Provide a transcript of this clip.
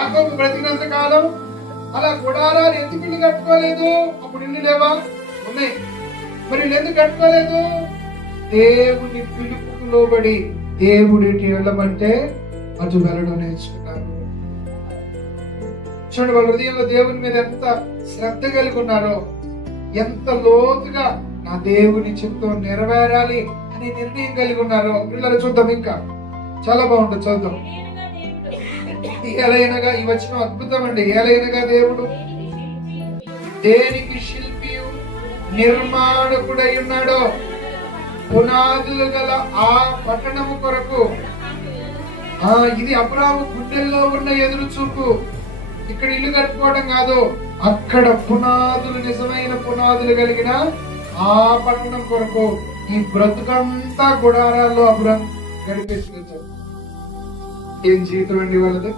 యాకోబు బ్రతికినంత కాలం అలా గుడారాలు ఎందుకు ఇల్లు కట్టుకోలేదు? అప్పుడు ఇల్లు లేవా? ఉన్నాయి. మరి ఇల్లు ఎందుకు కట్టుకోలేదు? దేవుని పిలుపుకు లోబడి దేవుడి వెళ్ళమంటే అటు వెళ్ళడం నేర్చుకున్నారు. చూడండి, వాళ్ళ హృదయంలో దేవుని మీద ఎంత శ్రద్ధ కలిగి ఉన్నారో, ఎంత లోతుగా నా దేవుని చిత్తం నెరవేరాలి అనే నిర్ణయం కలిగి ఉన్నారో. పిల్లలు చూద్దాం, ఇంకా చాలా బాగుంటుంది, చదువుతాం. ఏలైనగా ఈ వచనం అద్భుతం అండి. ఏలైనగా దేవుడు దేనికి శిల్పి నిర్మాణకుడై ఉన్నాడో, పునాదులు గల ఆ పట్టణము కొరకు. ఇది అబ్రాహాము గుండెల్లో ఉన్న ఎదురు చూపు. ఇక్కడ ఇల్లు కట్టుకోవడం కాదు, అక్కడ పునాదులు, నిజమైన పునాదులు కలిగిన ఆ పట్టణం కొరకు. ఈ బ్రతుకంతా గుడారాల్లో అబ్రాహాము గడిపేసి ఏం జీవితం అండి వాళ్ళది.